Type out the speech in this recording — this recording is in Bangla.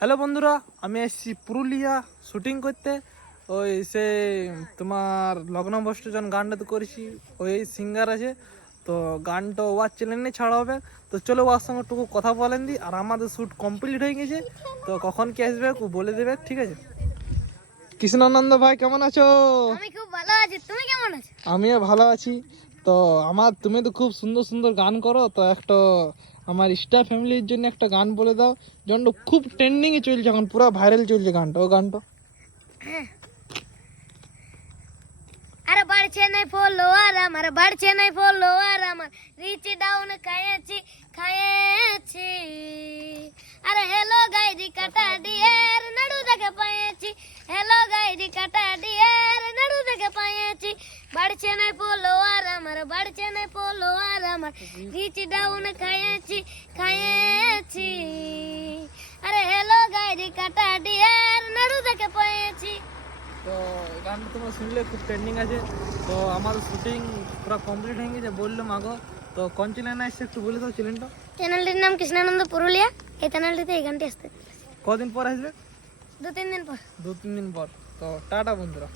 হ্যালো বন্ধুরা, আমি এসেছি পুরুলিয়া শুটিং করতে। ওই সে তোমার লগ্ন বষ্টজন গানটা তো করেছি, ওই সিঙ্গার আছে তো গানটা ওয়ার চ্যানেলে ছাড়া হবে। তো চলো ওর সঙ্গে টুকু কথা বলেন দি। আর আমাদের শ্যুট কমপ্লিট হয়ে গেছে, তো কখন কি আসবে ও বলে দেবে, ঠিক আছে? কৃষ্ণানন্দ ভাই কেমন আছো? আমি খুব ভালো আছি, তুমি কেমন আছো? আমিও ভালো আছি। তো তুমি তো খুব সুন্দর সুন্দর গান করো, তো একটা আমার স্টার ফ্যামিলির জন্য একটা গান বলে দাও, যেটা খুব ট্রেন্ডিং এ চলছে এখন, পুরো ভাইরাল চলছে গানটা, ও গানটা। আরে বাড়ছে নাই ফলোয়ার আমার, বাড়ছে নাই ফলোয়ার আমার, রিচ ডাউন খায়েছি। আরে হ্যালো গাইরি কাটা ডিয়ার নড়ু দেখে পায়েছি, হ্যালো গাইরি কাটা ডিয়ার নড়ু দেখে পায়েছি। বাড়ছে নাই ফলোয়ার আমার, বাড়ছে নাই ফলোয়ার আমার, রিচ ডাউন খায়েছি। আরে হ্যালো গাইরি কাটা ডিয়ার নড়ু দেখে পায়েছি। তো এই গানটা তোমরা শুনলে খুব ট্রেন্ডিং আছে। তো আমাদের শুটিং পুরো কমপ্লিট হয়ে গেছে বললাম আগো। তো কোন চ্যানেলে আসছে একটু বলে দাও চ্যানেলটা। চ্যানেলটির নাম কৃষ্ণানন্দ পুরুলিয়া। এই চ্যানেলটিতে এই গানটি আসতে কদিন পর আসবে? 2-3 দিন পর। 2-3 দিন পর। তো টাটা বন্ধুরা।